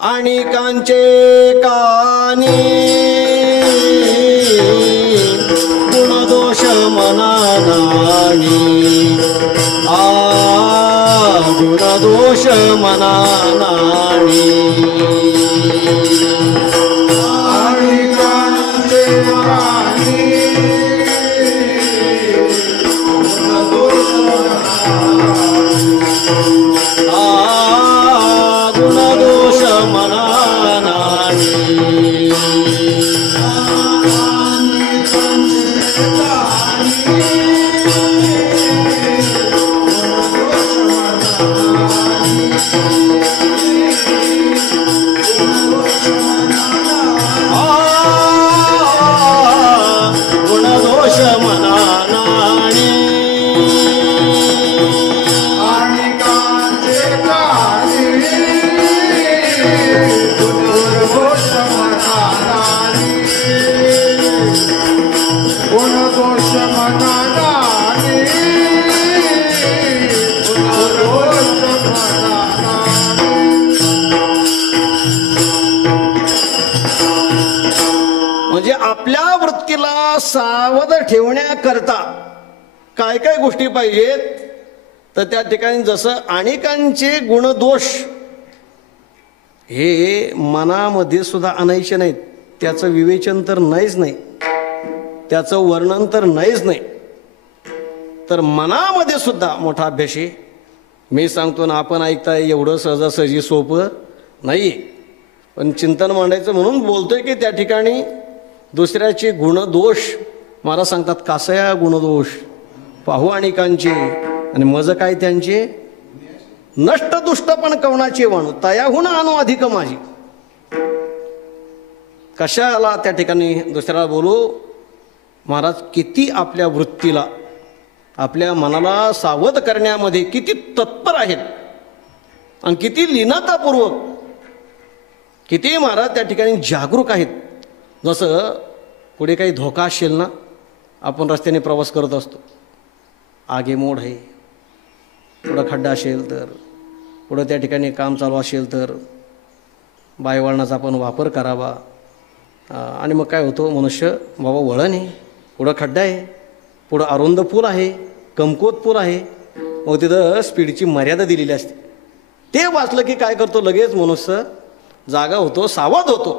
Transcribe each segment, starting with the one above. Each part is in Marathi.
आणि कांचे कानी गुणदोष मनानानी गुणदोष मनानानी आणि कांचे कानी गुणदोष गुणदोष मनानानी गुणदोष मनानानी आणि कांचे कानी गुणदोष मनानानी गुणदोष मनानानी गुणदोष मनानानी म्हणजे आपल्या वृत्तीला सावध ठेवण्याकरता काय काय गोष्टी पाहिजेत तर त्या ठिकाणी जसं अनेकांचे गुणदोष हे मनामध्ये सुद्धा आणायचे नाहीत. त्याचं विवेचन तर नाहीच नाही, त्याचं वर्णन तर नाहीच नाही. तर मनामध्ये सुद्धा मोठा अभ्यास आहे. मी सांगतो ना, आपण ऐकताय एवढं सहजासहजी सोपं नाही, पण चिंतन मांडायचं म्हणून बोलतोय की त्या ठिकाणी दुसऱ्याचे गुणदोष मला सांगतात कासया गुणदोष पाहू अनेकांचे आणि मज काय त्यांचे नष्ट दुष्ट पण कवनाचे वाणू तयाहून आणू अधिक माझी. कशाला त्या ठिकाणी दुसऱ्याला बोलू महाराज. किती आपल्या वृत्तीला आपल्या मनाला सावध करण्यामध्ये किती तत्पर आहेत आणि किती लीनतापूर्वक किती महाराज त्या ठिकाणी जागरूक आहेत. जसं पुढे काही धोका असेल ना, आपण रस्त्याने प्रवास करत असतो, आगेमोड आहे, पुढं खड्डा असेल तर, पुढं त्या ठिकाणी काम चालू असेल तर बायवळणाचा आपण वापर करावा. आणि मग काय होतं, मनुष्य बाबा वळण आहे, पुढं खड्डा आहे, पुढं अरुंद पूल आहे, कमकुवत पूल आहे, मग तिथं स्पीडची मर्यादा दिलेली असते. ते वाचलं की काय करतो, लगेच मनुष्य जागा होतो, सावध होतो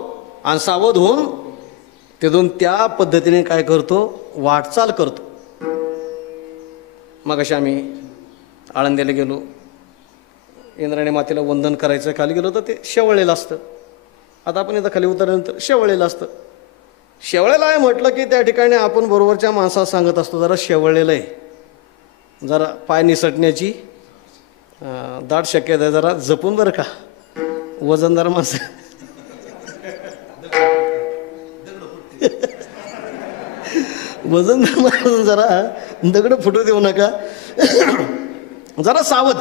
आणि सावध होऊन तिथून त्या पद्धतीने काय करतो, वाटचाल करतो. मग अशा आम्ही आळंदीला गेलो, इंद्राणी मातेला वंदन करायचं, खाली गेलो तर ते शेवळलेलं असतं. आता आपण इथं खाली उतरल्यानंतर शेवळलेलं असतं. शेवळलेलं आहे म्हटलं की त्या ठिकाणी आपण बरोबरच्या माणसाला सांगत असतो जरा शेवळलेलं आहे, जरा पाय निसटण्याची दाट शक्यता आहे, जरा जपून बरं का, वजनदार माणसं वजनदार माणसं जरा दगड फुटू देऊ नका, जरा सावध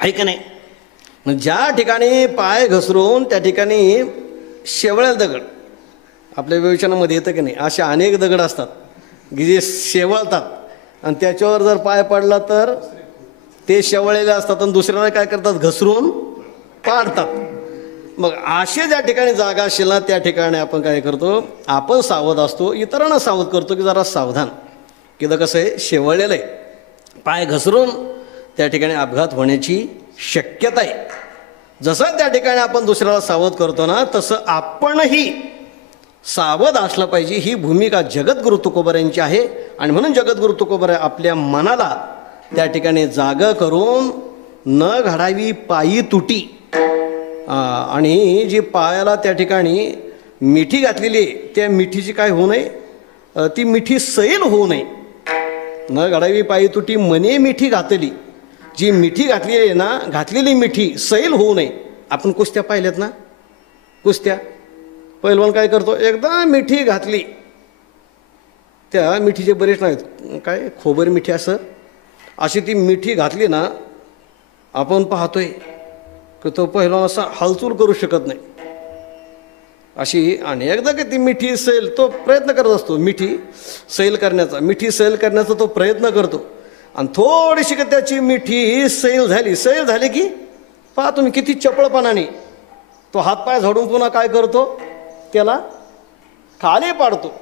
आहे का नाही. मग ज्या ठिकाणी पाय घसरून त्या ठिकाणी शेवळेल दगड आपल्या विवेचनामध्ये येतं की नाही, असे अनेक दगड असतात की जे शेवळतात आणि त्याच्यावर जर पाय पडला तर ते शेवळलेले असतात आणि दुसऱ्याला काय करतात, घसरून पाडतात. मग असे ज्या ठिकाणी जागा असेल ना त्या ठिकाणी आपण काय करतो, आपण सावध असतो, इतरांना सावध करतो की जरा सावधान, की कसं आहे शेवळलेलं आहे, पाय घसरून त्या ठिकाणी अपघात होण्याची शक्यता आहे. जसं त्या ठिकाणी आपण दुसऱ्याला सावध करतो ना तसं आपणही सावध असलं पाहिजे. ही भूमिका जगद्गुरु तुकोबर यांची आहे. आणि म्हणून जगद्गुरु तुकोबर आपल्या मनाला त्या ठिकाणी जागा करून न घडावी पायी तुटी, आणि जी पायाला त्या ठिकाणी मिठी घातलेली आहे त्या मिठीची काय होऊ नये, ती मिठी सैल होऊ नये. न घडावी पायी तुटी मने मिठी घातली, जी मिठी घातलेली आहे ना, घातलेली मिठी सैल होऊ नये. आपण कुस्त्या पाहिल्यात ना, कुस्त्या पहिलवान काय करतो, एकदा मिठी घातली, त्या मिठीचे बरेच नाहीत, काय खोबर मिठी असं, अशी ती मिठी घातली ना, आपण पाहतोय की तो पहिलवान असा हालचाल करू शकत नाही अशी. आणि एकदा की ती मिठी सैल तो प्रयत्न करत असतो, मिठी सैल करण्याचा तो प्रयत्न करतो. आणि थोडीशी त्याची मिठी सैल झाली की पहा तुम्ही किती चपळपणाने तो हातपाय झाडून पुन्हा काय करतो, त्याला खाली पाडतो.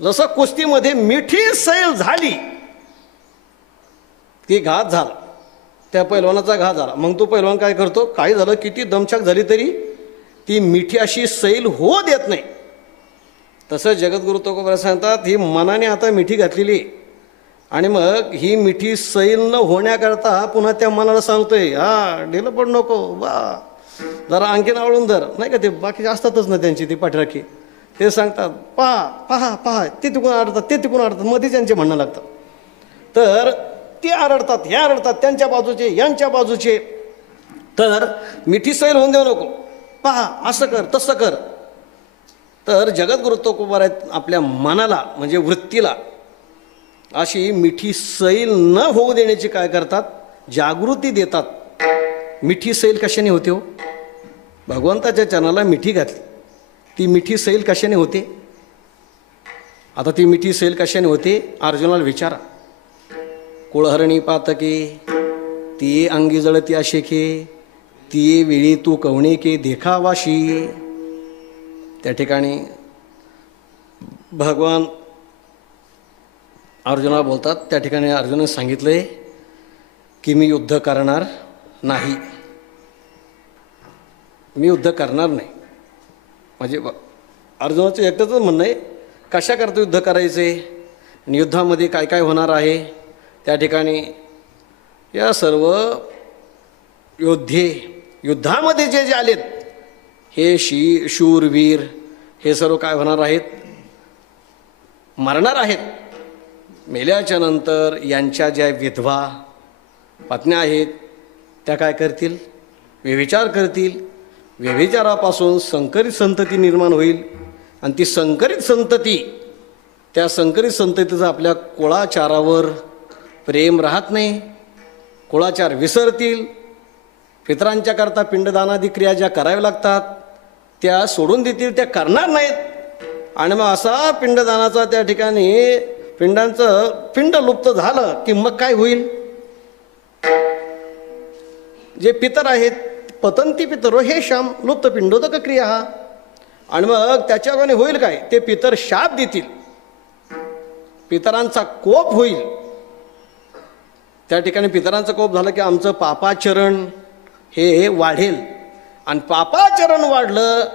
जसं कुस्तीमध्ये मिठी सैल झाली, ती घात झाला, त्या पैलवानाचा घात झाला, मग तो पैलवान काय करतो, काही झालं किती दमछाक झाली तरी ती मिठी अशी सैल होऊ देत नाही. तसं जगद्गुरु तुकोबा सांगतात, ही मनाने आता मिठी घातलेली आणि मग ही मिठी सैल न होण्याकरता पुन्हा त्या मनाला सांगतोय, हा ढिलं पड नको बा, जरा आणखीन आवळून धर, नाही का, ते बाकी असतातच ना त्यांची ती पाठराखी, ते सांगतात पहा पहा पहा, ते तिकून आडतात, ते तिकून आडतात, मध्ये त्यांचे म्हणणं लागतात. तर ते आरडतात, हे आरडतात, त्यांच्या बाजूचे यांच्या बाजूचे. तर मिठी सैल होऊन देऊ नको, पहा असं कर तसं कर. तर जगद्गुरु तुकोबा आपल्या मनाला म्हणजे वृत्तीला अशी मिठी सैल न होऊ देण्याची काय करतात, जागृती देतात. मिठी सैल कशाने होते हो, भगवंताच्या चरणाला मिठी घातली, ती मिठी सैल कशाने होते. आता ती मिठी सैल कशाने होते, अर्जुनाला विचारा. कुळहरणी पातके ती अंगी जळती आशेके, ती वेळी तू कवणे के देखावाशी. त्या ठिकाणी भगवान अर्जुनाला बोलतात, त्या ठिकाणी अर्जुनाने सांगितलंय की मी युद्ध करणार नाही, मी युद्ध करणार नाही. म्हणजे अर्जुनाचं एकटंच म्हणणं आहे, कशा करता युद्ध करायचे आणि युद्धामध्ये काय काय होणार आहे. त्या ठिकाणी या सर्व योद्धे युद्धामध्ये जे जे आलेत, हे शूरवीर हे सर्व काय होणार आहेत, मरणार आहेत. मेल्याच्या नंतर यांच्या ज्या विधवा पत्न्या आहेत त्या काय करतील, व्यभिचार करतील. व्यभिचारापासून संकरित संतती निर्माण होईल आणि ती संकरित संतती, त्या संकरित संततीचं आपल्या कुळाचारावर प्रेम राहत नाही, कुळाचार विसरतील. पितरांच्या करता पिंडदानादी क्रिया ज्या कराव्या लागतात त्या सोडून देतील, त्या करणार नाहीत. आणि मग असा पिंडदानाचा त्या ठिकाणी पिंडांचं पिंड लुप्त झालं की मग काय होईल, जे पितर आहेत पतंती पितरो हे शाम लुप्त पिंडोदक क्रिया. आणि मग त्याच्याकडे होईल काय, ते पितर शाप देतील, पितरांचा कोप होईल. त्या ठिकाणी पितरांचा कोप झाला की आमचं पापाचरण हे वाढेल. आणि पापाचरण वाढलं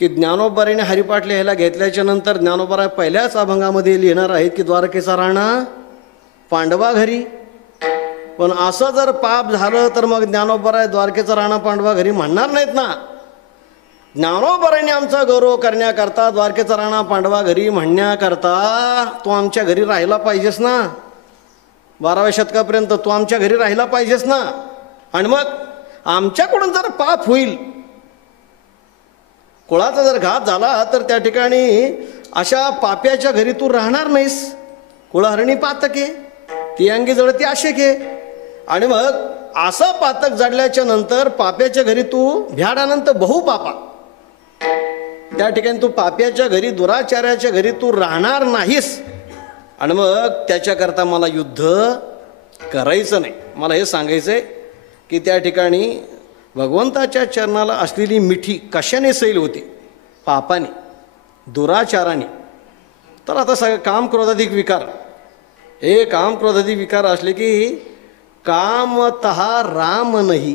की ज्ञानोबारीने हरिपाठ लिहायला घेतल्याच्या नंतर ज्ञानोबा पहिल्याच अभंगामध्ये लिहिणार आहेत की द्वारकेचा राणा पांडवा घरी. पण असं जर पाप झालं तर मग ज्ञानोबा द्वारकेचा राणा पांडवा घरी म्हणणार नाहीत ना. ज्ञानोबाराने आमचा गौरव करण्याकरता, द्वारकेचा राणा पांडवा घरी म्हणण्याकरता तो आमच्या घरी राहिला पाहिजेस ना, 12व्या शतकापर्यंत तो आमच्या घरी राहिला पाहिजेस ना. आणि मग आमच्याकडून जर पाप होईल, कुळाचा जर घात झाला तर त्या ठिकाणी अशा पाप्याच्या घरी तू राहणार नाहीस. कुळहरणी पातके ती अंगी जळती आशेके. आणि मग असं पातक जडल्याच्या नंतर पाप्याच्या घरी तू भ्याडानंतर बहुपापा, त्या ठिकाणी तू पाप्याच्या घरी दुराचार्याच्या घरी तू राहणार नाहीस. आणि मग त्याच्याकरता मला युद्ध करायचं नाही. मला हे सांगायचं आहे की त्या ठिकाणी भगवंताच्या चरणाला असलेली मिठी कशाने सैल होते, पापाने, दुराचाराने. तर आता सगळं काम क्रोधाधिक विकार, हे काम क्रोधाधिक विकार असले की कामतः राम नाही,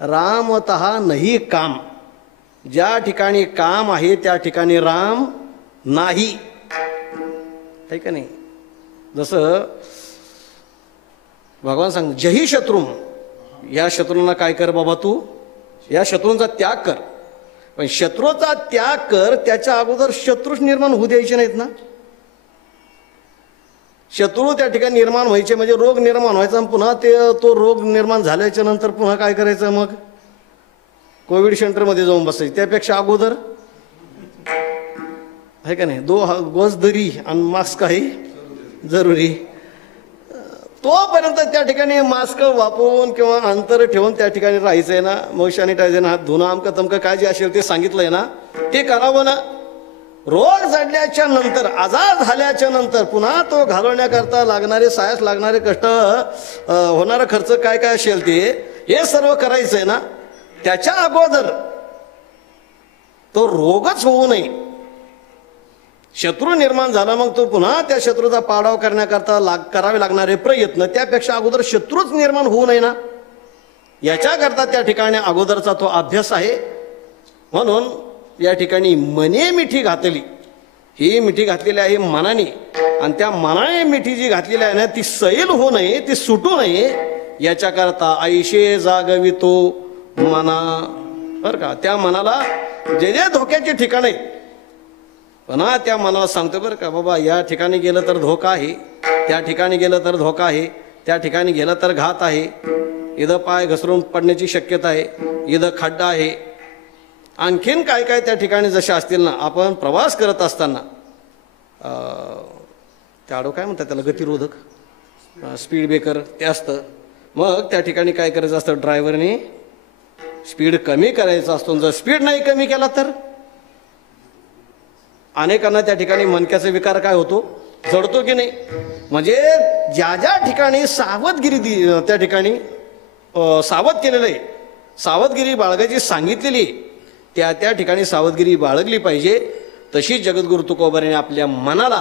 रामतः नाही काम. ज्या ठिकाणी काम आहे त्या ठिकाणी राम नाही, आहे का नाही. जसं भगवान सांग जही शत्रू, या शत्रूंना काय कर बाबा, तू या शत्रूंचा त्याग कर. पण शत्रूचा त्याग कर, त्याच्या अगोदर शत्रूच निर्माण होऊ द्यायचे नाहीत ना. शत्रू त्या ठिकाणी निर्माण व्हायचे म्हणजे रोग निर्माण व्हायचा, आणि पुन्हा तो रोग निर्माण झाल्याच्या नंतर पुन्हा काय करायचं, मग कोविड सेंटरमध्ये जाऊन बसायचं. त्यापेक्षा अगोदर आहे का नाही, 2 गज दरी आणि मास्क आहे जरुरी. तोपर्यंत त्या ठिकाणी मास्क वापरून किंवा अंतर ठेवून त्या ठिकाणी राहायचं आहे ना. मग सॅनिटायझर, हात धुणं, अमकं तमकं काय जे असेल ते सांगितलंय ना, ते करावं ना. रोग जडल्याच्या नंतर, आजार झाल्याच्या नंतर पुन्हा तो घालवण्याकरता लागणारे सायास लागणारे कष्ट, होणारा खर्च काय काय असेल ते, हे सर्व करायचं आहे ना. त्याच्या अगोदर तो रोगच होऊ नये. शत्रू निर्माण झाला मग तो पुन्हा त्या शत्रूचा पाडाव करण्याकरता करावे लागणारे प्रयत्न, त्यापेक्षा अगोदर शत्रूच निर्माण होऊ नये ना, याच्याकरता त्या ठिकाणी अगोदरचा तो अभ्यास आहे. म्हणून या ठिकाणी मने मिठी घातली, ही मिठी घातलेली आहे मनाने, आणि त्या मनाने मिठी जी घातलेली आहे ना ती सैल होऊ नये, ती सुटू नये, याच्याकरता ऐशे जागवितो मना. बरं का, त्या मनाला जे जे धोक्याचे ठिकाण आहेत पुन्हा त्या मनाला सांगतो बरं का, बाबा या ठिकाणी गेलं तर धोका आहे, त्या ठिकाणी गेलं तर धोका आहे, त्या ठिकाणी गेलं तर घात आहे, इथं पाय घसरून पडण्याची शक्यता आहे, इथं खड्डा आहे, आणखीन काय काय त्या ठिकाणी जसे असतील ना. आपण प्रवास करत असताना त्या आडो काय म्हणतात त्याला, गतिरोधक, स्पीड ब्रेकर ते असतं. मग त्या ठिकाणी काय करायचं असतं, ड्रायव्हरने स्पीड कमी करायचा असतो. जर स्पीड नाही कमी केला तर अनेकांना त्या ठिकाणी मणक्याचा विकार काय होतो, जडतो की नाही. म्हणजे ज्या ज्या ठिकाणी सावधगिरी त्या ठिकाणी सावध केलेलं आहे, सावधगिरी बाळगायची सांगितलेली, त्या त्या ठिकाणी सावधगिरी बाळगली पाहिजे. तशी जगद्गुरु तुकोबाराने आपल्या मनाला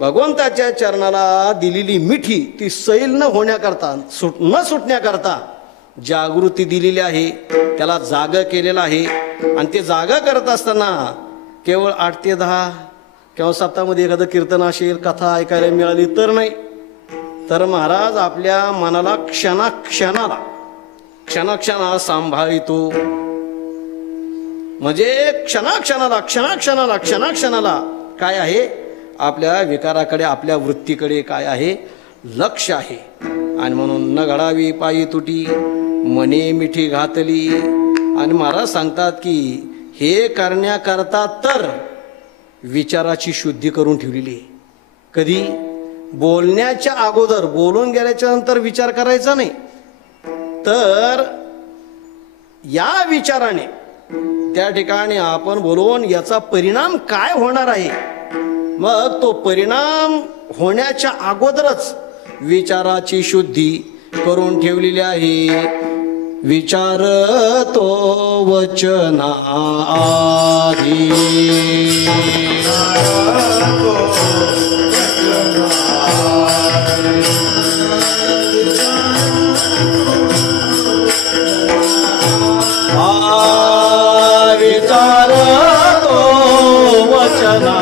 भगवंताच्या चरणाला दिलेली मिठी ती सैल न होण्याकरता, न सुटण्याकरता जागृती दिलेली आहे, त्याला जाग केलेलं आहे. आणि ते जागा करत असताना केवळ 8 ते 10 किंवा सप्ताहामध्ये एखादं कीर्तन असेल, कथा ऐकायला मिळाली तर नाही, तर महाराज आपल्या मनाला क्षणाक्षणाला सांभाळितो. म्हणजे क्षणाक्षणाला काय आहे, आपल्या विकाराकडे, आपल्या वृत्तीकडे काय आहे, लक्ष आहे. आणि म्हणून न घडावी पायी तुटी मने मिठी घातली. आणि महाराज सांगतात की हे करण्याकरता तर विचाराची शुद्धी करून ठेवलेली आहे. कधी, बोलण्याच्या अगोदर, बोलून गेल्याच्या नंतर विचार करायचा नाही, तर या विचाराने त्या ठिकाणी आपण बोलून याचा परिणाम काय होणार आहे, मग तो परिणाम होण्याच्या अगोदरच विचाराची शुद्धी करून ठेवलेली आहे. विचार तो वचना आधी, विचार तो वचना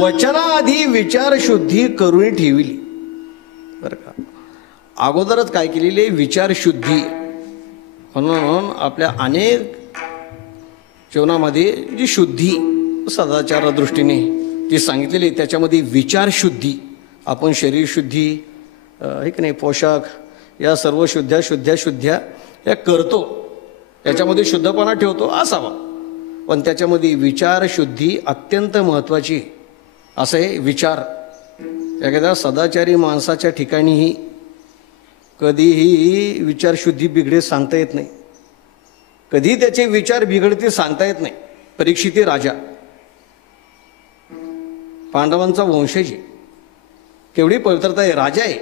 वचनाआधी विचार शुद्धी करून ठेवली. बरं का, अगोदरच काय केलेली आहे, विचार शुद्धी. म्हणून आपल्या अनेक जीवनामध्ये जी शुद्धी सदाचार दृष्टीने ती सांगितलेली, त्याच्यामध्ये विचार शुद्धी, आपण शरीर शुद्धी आहे की नाही, पोशाख, या सर्व शुद्ध्या या करतो. त्याच्यामध्ये शुद्धपणा ठेवतो असावा, पण त्याच्यामध्ये विचारशुद्धी अत्यंत महत्त्वाची. असे विचार एखाद्या सदाचारी माणसाच्या ठिकाणीही कधीही विचारशुद्धी बिघडे सांगता येत नाही. कधी त्याचे विचार बिघडते सांगता येत नाही. परीक्षित राजा पांडवांचा वंशज आहे, केवढी पवित्रता आहे, राजा आहे,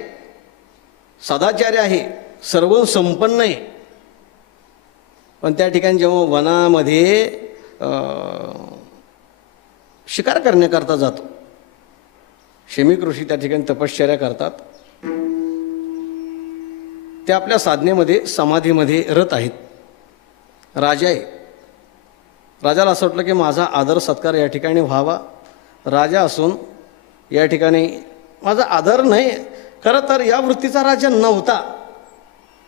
सदाचार्य आहे, सर्व संपन्न आहे. पण त्या ठिकाणी जेव्हा वनामध्ये शिकार करण्याकरता जातो, शमीक ऋषी त्या ठिकाणी तपश्चर्या करतात. ते आपल्या साधनेमध्ये समाधीमध्ये रत आहेत. राजा आहे, राजाला असं वाटलं की माझा आदर सत्कार या ठिकाणी व्हावा. राजा असून या ठिकाणी माझा आदर नाही, खरं तर या वृत्तीचा राजा नव्हता,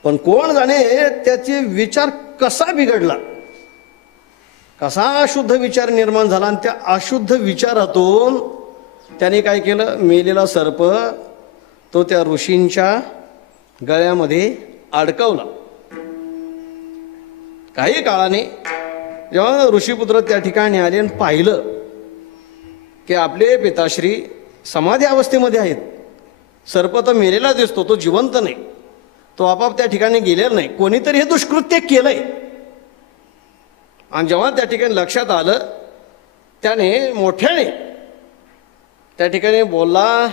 पण कोण जाणे त्याचे विचार कसा बिघडला, कसा अशुद्ध विचार निर्माण झाला, आणि त्या अशुद्ध विचारातून त्याने काय केलं, मेलेला सर्प तो त्या ऋषींच्या गळ्यामध्ये अडकवला. काही काळाने जेव्हा ऋषीपुत्र त्या ठिकाणी आले आणि पाहिलं की आपले पिताश्री समाधी अवस्थेमध्ये आहेत, सर्प तर मेलेला दिसतो, तो जिवंत नाही, तो आपाप त्या ठिकाणी गेलेला नाही, कोणीतरी हे दुष्कृत्य केलंय. आणि जेव्हा त्या ठिकाणी लक्षात आलं, त्याने मोठ्याने त्या ठिकाणी बोलला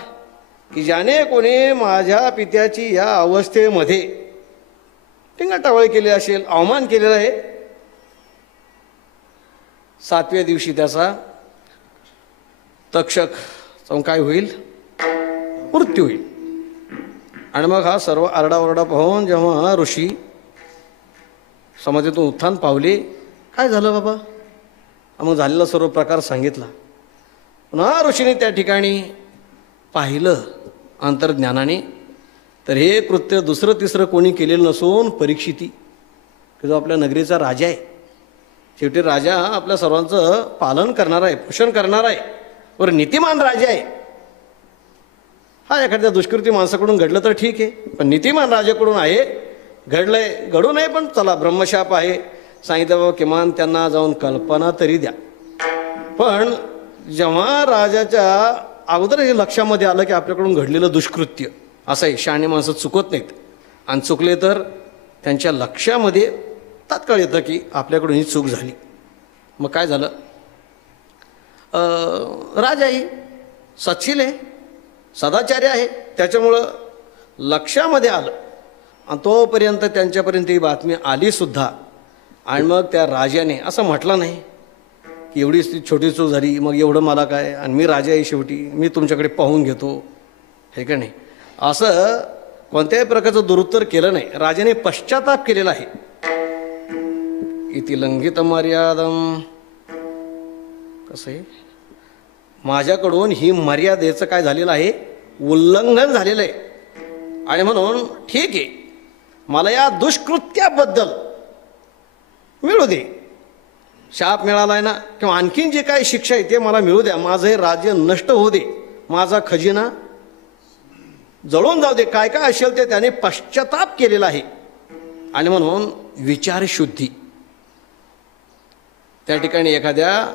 की ज्याने कोणी माझ्या पित्याची या अवस्थेमध्ये टिंगटावळ केली असेल, अवमान केलेला आहे, 7व्या दिवशी त्याचा तक्षक जाऊन काय होईल, मृत्यू होईल. आणि मग हा सर्व आरडाओरडा पाहून जेव्हा ऋषी समाधीतून उत्थान पावले, काय झालं बाबा, मग झालेला सर्व प्रकार सांगितला. पुन्हा ऋषीने त्या ठिकाणी पाहिलं अंतर्ज्ञानाने, तर हे कृत्य दुसरं तिसरं कोणी केलेलं नसून परीक्षिती, की जो आपल्या नगरीचा राजा आहे. शेवटी राजा आपल्या सर्वांचं पालन करणार आहे, पोषण करणार आहे, वर नीतिमान राजा आहे. हा एखाद्या दुष्कृती माणसाकडून घडलं तर ठीक आहे, पण नीतिमान राजाकडून आहे, घडलंय, घडू नये, पण चला ब्रह्मशाप आहे, सांगितलं बाबा किमान त्यांना जाऊन कल्पना तरी द्या. पण जेव्हा राजाच्या अगोदर हे लक्षामध्ये आलं की आपल्याकडून घडलेलं दुष्कृत्य असं आहे, शहाणे माणसं चुकत नाहीत, आणि चुकले तर त्यांच्या लक्षामध्ये तात्काळ येतं की आपल्याकडून ही चूक झाली. मग काय झालं, राजाही सत्शील आहे, सदाचार्य आहे, त्याच्यामुळं लक्षामध्ये आलं, आणि तोपर्यंत त्यांच्यापर्यंत ही बातमी आली सुद्धा. आणि मग त्या राजाने असं म्हटलं नाही की एवढी छोटी चूक झाली, मग एवढं मला काय, आणि मी राजा आहे, शेवटी मी तुमच्याकडे पाहून घेतो, हे का नाही, असं कोणत्याही प्रकारचं दुरुत्तर केलं नाही. राजाने पश्चाताप केलेला आहे. इति लंघित मर्यादम, कसं आहे, माझ्याकडून ही मर्यादेचं काय झालेलं आहे, उल्लंघन झालेलं आहे. आणि म्हणून ठीक आहे, मला या दुष्कृत्याबद्दल मिळू दे, शाप मिळालाय ना, किंवा आणखीन जे काय शिक्षा आहे ते मला मिळू द्या, माझं हे राज्य नष्ट होऊ दे, माझा खजिना जळून जाऊ दे, काय काय असेल ते त्याने पश्चाताप केलेला आहे. आणि म्हणून विचारशुद्धी त्या ठिकाणी, एखाद्या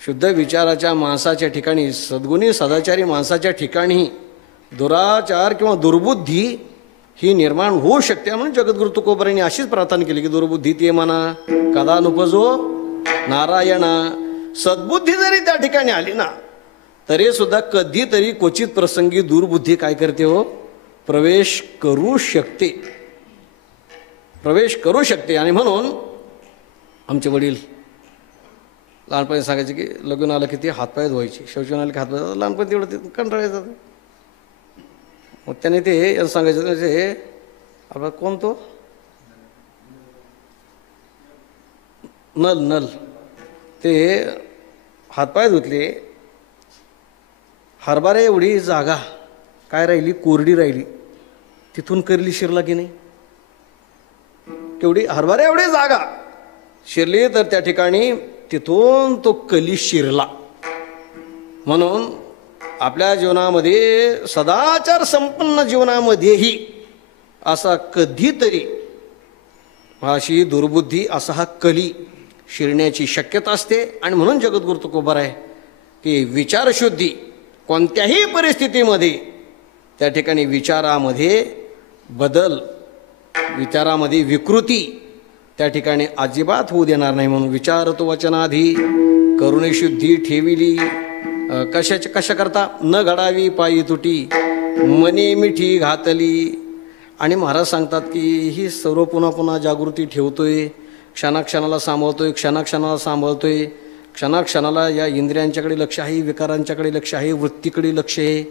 शुद्ध विचाराच्या माणसाच्या ठिकाणी, सद्गुणी सदाचारी माणसाच्या ठिकाणी दुराचार किंवा दुर्बुद्धी ही निर्माण होऊ शकते. म्हणून जगद्गुरु तुकोबारांनी अशीच प्रार्थना केली की दुर्बुद्धी ते म्हणा कदा नुपजो नारायणा. सद्बुद्धी जरी त्या ठिकाणी आली ना, तरी सुद्धा कधीतरी क्वचित प्रसंगी दुर्बुद्धी काय करते हो, प्रवेश करू शकते, प्रवेश करू शकते. आणि म्हणून आमचे वडील लहानपणी सांगायचे की लग्न आलं की ते हातपाय धुवायचे, शौचून आलं की हातपाय, लहानपणी तेवढं ते कंटाळायचं. मग त्याने ते सांगायचं म्हणजे आपला कोण तो नल नल, ते हातपाय धुतले, हरभरा एवढी जागा काय राहिली, कोरडी राहिली, तिथून करली शिरला की नाही, केवढी हरभरा एवढी जागा शिरली, तर त्या ठिकाणी तिथून तो कली शिरला. म्हणून आपल्या जीवनामध्ये, सदाचार संपन्न जीवनामध्येही असा कधीतरी अशी दुर्बुद्धी, असा हा कली शिरण्याची शक्यता असते. आणि म्हणून जगद्गुरु तुकोबार आहे की विचारशुद्धी कोणत्याही परिस्थितीमध्ये, त्या ठिकाणी विचारामध्ये बदल, विचारामध्ये विकृती त्या ठिकाणी अजिबात होऊ देणार नाही. म्हणून विचारतो वचनाधी करुणेशुद्धी ठेविली, कशा करता न घडावी पायी तुटी, मनी मिठी घातली. आणि महाराज सांगतात की ही सर्व पुन्हा पुन्हा जागृती ठेवतोय, क्षणाक्षणाला सांभाळतोय, क्षणाक्षणाला सांभाळतोय, क्षणाक्षणाला या इंद्रियांच्याकडे लक्ष आहे, विकारांच्याकडे लक्ष आहे, वृत्तीकडे लक्ष आहे.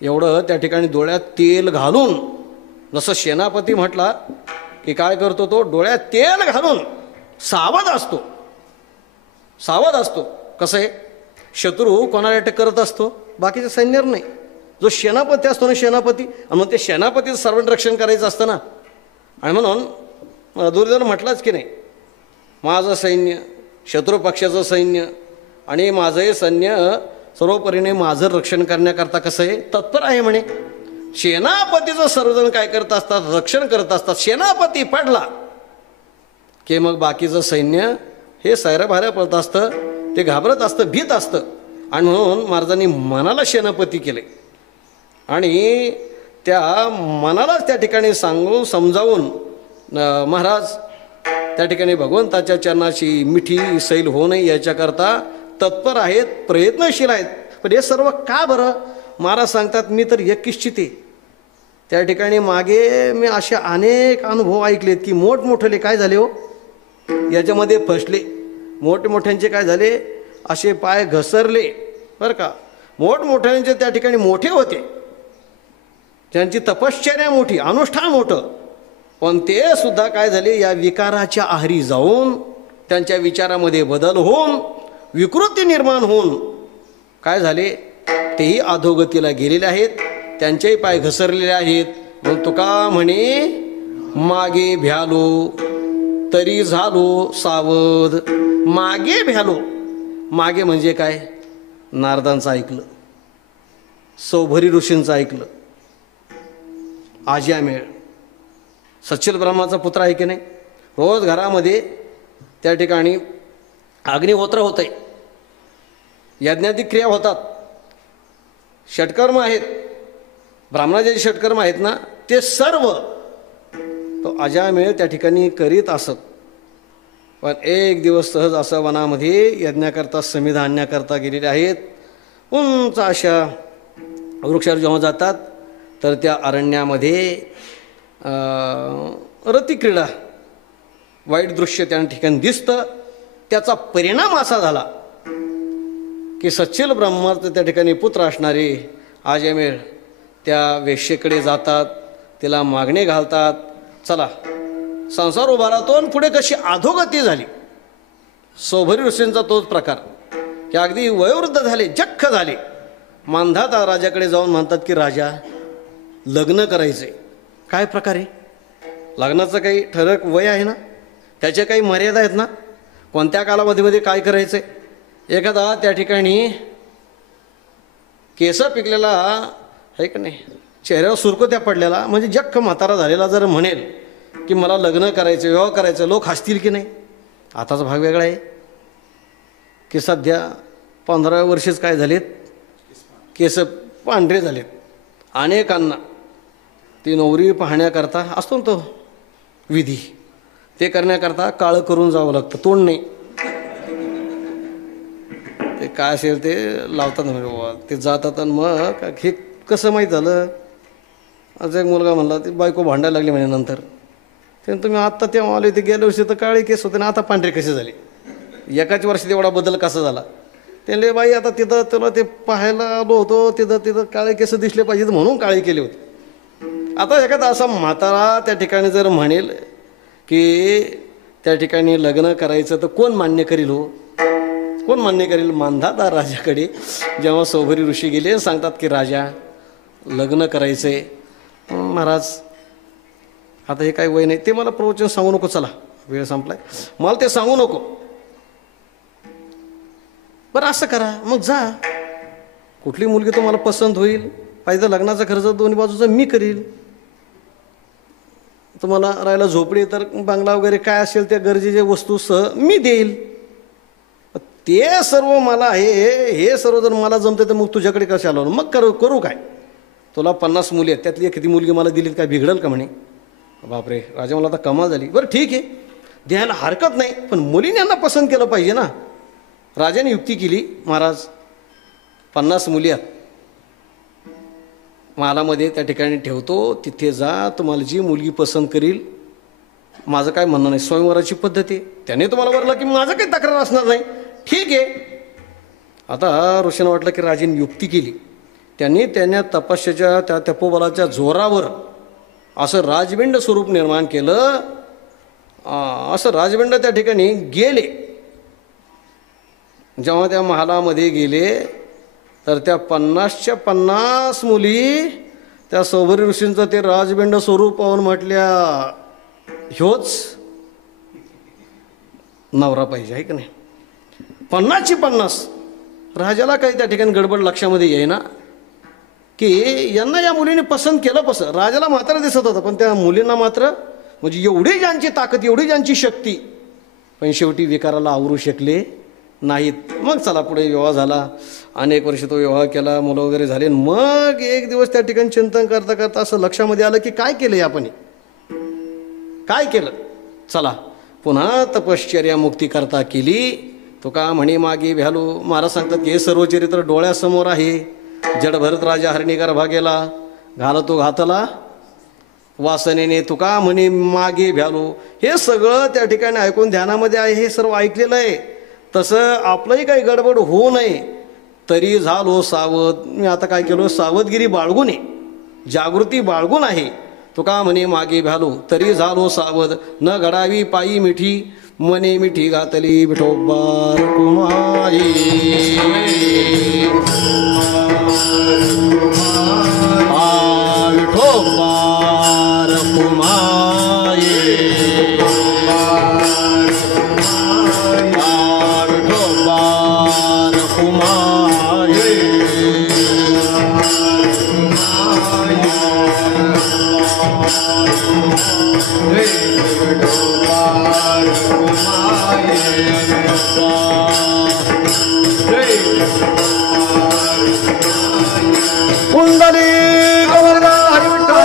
एवढं त्या ठिकाणी डोळ्यात तेल घालून, जसं सेनापती म्हटला की काय करतो तो, डोळ्यात तेल घालून सावध असतो. सावध असतो. कसं आहे, शत्रू कोणाला अटॅक करत असतो, बाकीच्या सैन्यावर नाही. जो सेनापती असतो ना, सेनापती, आणि मग ते सेनापतीचं सर्वांत रक्षण करायचं असतं ना. आणि म्हणून दुर्योधन म्हटलाच की नाही, माझं सैन्य शत्रू पक्षाचं सैन्य आणि माझंही सैन्य सर्वपरीने माझं रक्षण करण्याकरता कसं आहे तत्पर आहे म्हणे. सेनापतीचं सर्वजण काय करत असतात, रक्षण करत असतात. सेनापती पडला की मग बाकीचं सैन्य हे सैराभाऱ्या पळत असतं, ते घाबरत असतं, भीत असतं. आणि म्हणून महाराजांनी मनाला सेनापती केले आणि त्या मनालाच त्या ठिकाणी सांगून समजावून महाराज त्या ठिकाणी भगवंताच्या चरणाची मिठी सैल होऊ नये याच्याकरता तत्पर आहेत, प्रयत्नशील आहेत. पण हे सर्व का बरं? महाराज सांगतात मी तर यकिश्चित आहे. त्या ठिकाणी मागे मी असे अनेक अनुभव ऐकलेत की मोठमोठे काय झाले हो याच्यामध्ये फसले. मोठमोठ्यांचे काय झाले, असे पाय घसरले बरं का. मोठमोठ्यांचे त्या ठिकाणी मोठे होते, ज्यांची तपश्चर्या मोठी, अनुष्ठान मोठं, पण ते सुद्धा काय झाले, या विकाराच्या आहारी जाऊन त्यांच्या विचारामध्ये बदल होऊन विकृती निर्माण होऊन काय झाले, तेही अधोगतीला गेलेले आहेत, त्यांचेही पाय घसरलेले आहेत. मग तुका म्हणे मागे भ्यालो तरी झालो सावध. मागे भ्यालो, मागे म्हणजे काय, नारदांचं ऐकलं, सौभरी ऋषींचं ऐकलं, आज्यामेळ सच्चिल ब्रह्माचा पुत्र आहे की नाही. रोज घरामध्ये त्या ठिकाणी अग्निहोत्र होत आहे, यज्ञाधिक क्रिया होतात, षटकर्म आहेत, ब्राह्मणाचे षटकर्म आहेत ना, ते सर्व तो अजामेळ त्या ठिकाणी करीत असत. पण एक दिवस सहज असं वनामध्ये यज्ञाकरता समिधा आणण्याकरता गेलेले आहेत. उंच अशा वृक्षावर जेव्हा जातात तर त्या अरण्यामध्ये रतिक्रीडा, वाईट दृश्य त्या ठिकाणी दिसतं. त्याचा परिणाम असा झाला की सच्चिल ब्रह्माचं त्या ठिकाणी पुत्र असणारे आजमेळ त्या वेश्येकडे जातात, तिला मागणी घालतात, चला संसार उभा राहतो. आणि पुढे कशी अधोगती झाली, सौभरी ऋषींचा तोच प्रकार की अगदी वयोवृद्ध झाले, जख्ख झाले, मांधाता राजाकडे जाऊन म्हणतात की राजा लग्न करायचंय. काय प्रकारे, लग्नाचं काही ठरक वय आहे ना, त्याच्या काही मर्यादा आहेत ना, कोणत्या कालावधीमध्ये काय करायचंय. एखादा त्या ठिकाणी केस पिकलेला आहे का नाही, चेहऱ्यावर सुरकुत्या पडलेला, म्हणजे जख्ख म्हातारा झालेला जर म्हणेल की मला लग्न करायचं, विवाह करायचं, लोक हसतील की नाही. आताचा भाग वेगळा आहे की सध्या 15 वर्षच काय झालेत, केस पांढरे झालेत. अनेकांना ती नवरी पाहण्याकरता असतो ना तो विधी, ते करण्याकरता काळं करून जावं लागतं, तोंड नाही, ते काय असेल ते लावतात म्हणजे बाबा, ते जातात. आणि मग हे कसं माहीत झालं, आज एक मुलगा म्हणला ती बायको भांडायला लागली म्हणजे नंतर ते तुम्ही आत्ता तेव्हा आले, ते गेल्या वर्षी तर काळे केस होते ना, आता पांढरे कसे झाले, एकाच वर्षी तेवढा बदल कसा झाला. ते बाई आता तिथं तुला ते पाहायला आलो होतो, तिथं काळे केस दिसले पाहिजेत म्हणून काळे केले होते. आता एखादा असा म्हातारा त्या ठिकाणी जर म्हणेल की त्या ठिकाणी लग्न करायचं तर कोण मान्य करील हो, कोण मान्य करेल. मांधाता राजाकडे जेव्हा सौभरी ऋषी गेले सांगतात की राजा लग्न करायचंय. महाराज आता हे काही वय नाही, ते मला प्रवचन सांगू नको, चला वेळ संपलाय, मला ते सांगू नको. बरं असं करा, मग जा, कुठली मुलगी तुम्हाला पसंत होईल, पाहिजे लग्नाचा खर्च दोन्ही बाजूचा मी करील. तुम्हाला राहायला झोपडी तर बंगला वगैरे काय असेल त्या गरजेच्या वस्तू सह मी देईल. ते सर्व मला हे सर्व जर मला जमते तर मग तुझ्याकडे कसं आलो मग करू काय. तुला 50 मुली आहेत त्यातली एखादी मुलगी मला दिलीत काय बिघडल का म्हणे. बापरे राजा मला आता कमाल झाली. बरं ठीक आहे द्यायला हरकत नाही पण मुलीने यांना पसंत केलं पाहिजे ना. राजाने युक्ती केली महाराज 50 मुली आहेत मालामध्ये त्या ठिकाणी ठेवतो तिथे जा तुम्हाला जी मुलगी पसंत करील. माझं काय म्हणणं नाही स्वयंवराची पद्धत आहे त्याने तुम्हाला वरलं की माझं काही तक्रार असणार नाही. ठीक आहे. आता ऋषीनं वाटलं की राजेने युक्ती केली. त्यांनी तपस्याच्या त्या तपोबलाच्या जोरावर असं राजबिंड स्वरूप निर्माण केलं. असं राजबिंड त्या ठिकाणी गेले. जेव्हा त्या महालामध्ये गेले तर त्या 50च्या 50 मुली त्या सौभरी ऋषींचं ते राजबिंड स्वरूप पाहून म्हटल्या ह्योच नवरा पाहिजे आहे की नाही. 50ची 50 राजाला काही त्या ठिकाणी गडबड लक्षामध्ये येईना की यांना या मुलीने पसंत केलं. राजाला मात्र दिसत होतं पण त्या मुलींना मात्र म्हणजे एवढी ज्यांची ताकद एवढी ज्यांची शक्ती पण शेवटी विकाराला आवरू शकले नाहीत. मग चला पुढे विवाह झाला. अनेक वर्ष तो विवाह केला मुलं वगैरे झाले. मग एक दिवस त्या ठिकाणी चिंतन करता करता असं लक्षामध्ये आलं की काय केलं आपण काय केलं. चला पुन्हा तपश्चर्या मुक्ती करता केली. तो का म्हणे मागे भ्यालो. महाराज सांगतात की हे सर्व चरित्र डोळ्यासमोर आहे. जड भरत राजा हरणीकर भागेला घालतो घातला वासनेने तुका म्हणे मागे भ्यालो. हे सगळं त्या ठिकाणी ऐकून ध्यानामध्ये आहे. हे सर्व ऐकलेलं आहे. तसं आपलंही काही गडबड होऊ नये तरी झालो सावध. मी आता काय केलो सावधगिरी बाळगून आहे जागृती बाळगून आहे. तुका म्हणे मागे भ्यालो तरी झालो सावध न घडावी पायी मिठी मने मिठी घातली विठोबा कुमाई. विठोबा कुमाई कुंडली गवर्धा हरिविठ्ठल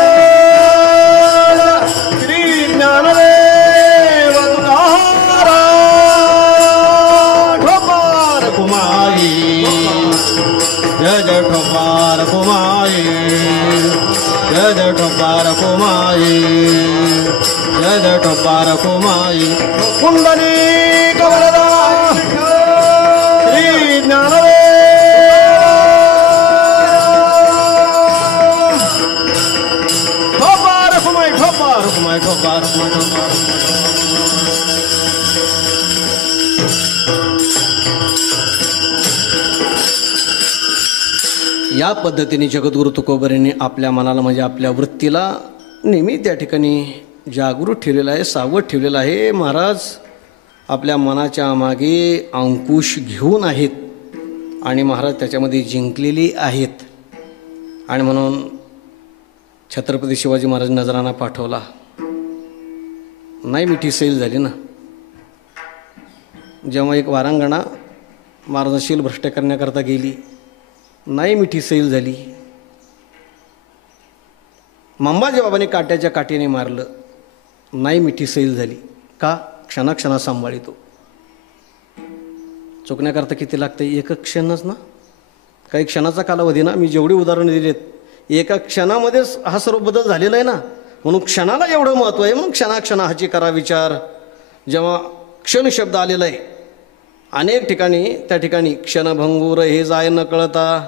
श्री ज्ञानदेव तुकारा ठोपार कुमाई जय जय ठोपार कुमाई जय जय ठोपार कुमाई जय जय ठोपार कुमाई. कुंडली गवर्धा श्री ज्ञानदेव या पद्धतीने जगद्गुरु तुकोबरेने आपल्या मनाला म्हणजे आपल्या वृत्तीला नेहमी त्या ठिकाणी जागृत ठेवलेला आहे सावध ठेवलेला आहे. महाराज आपल्या मनाच्या मागे अंकुश घेऊन आहेत आणि महाराज त्याच्यामध्ये जिंकलेली आहेत. आणि म्हणून छत्रपती शिवाजी महाराज नजराणा पाठवला. नाही मिठी सैल झाली ना. जेव्हा एक वारांगणा महाराजांशील भ्रष्ट करण्याकरता गेली नाही मिठी सैल झाली. मंबाजी बाबाने काट्याच्या काठीने मारलं नाही मिठी सैल झाली. का क्षणाक्षणा सांभाळितो. चुकण्याकरता किती लागतं एक क्षणच ना. काही क्षणाचा कालावधी ना. मी जेवढी उदाहरणं दिलीत एका क्षणामध्येच हा सर्व बदल झालेला आहे ना. म्हणून क्षणाला एवढं महत्त्व आहे. म्हणून क्षणाक्षणाची करा विचार. जेव्हा क्षण शब्द आलेला आहे अनेक ठिकाणी त्या ठिकाणी क्षणभंगूर हे जाय न कळता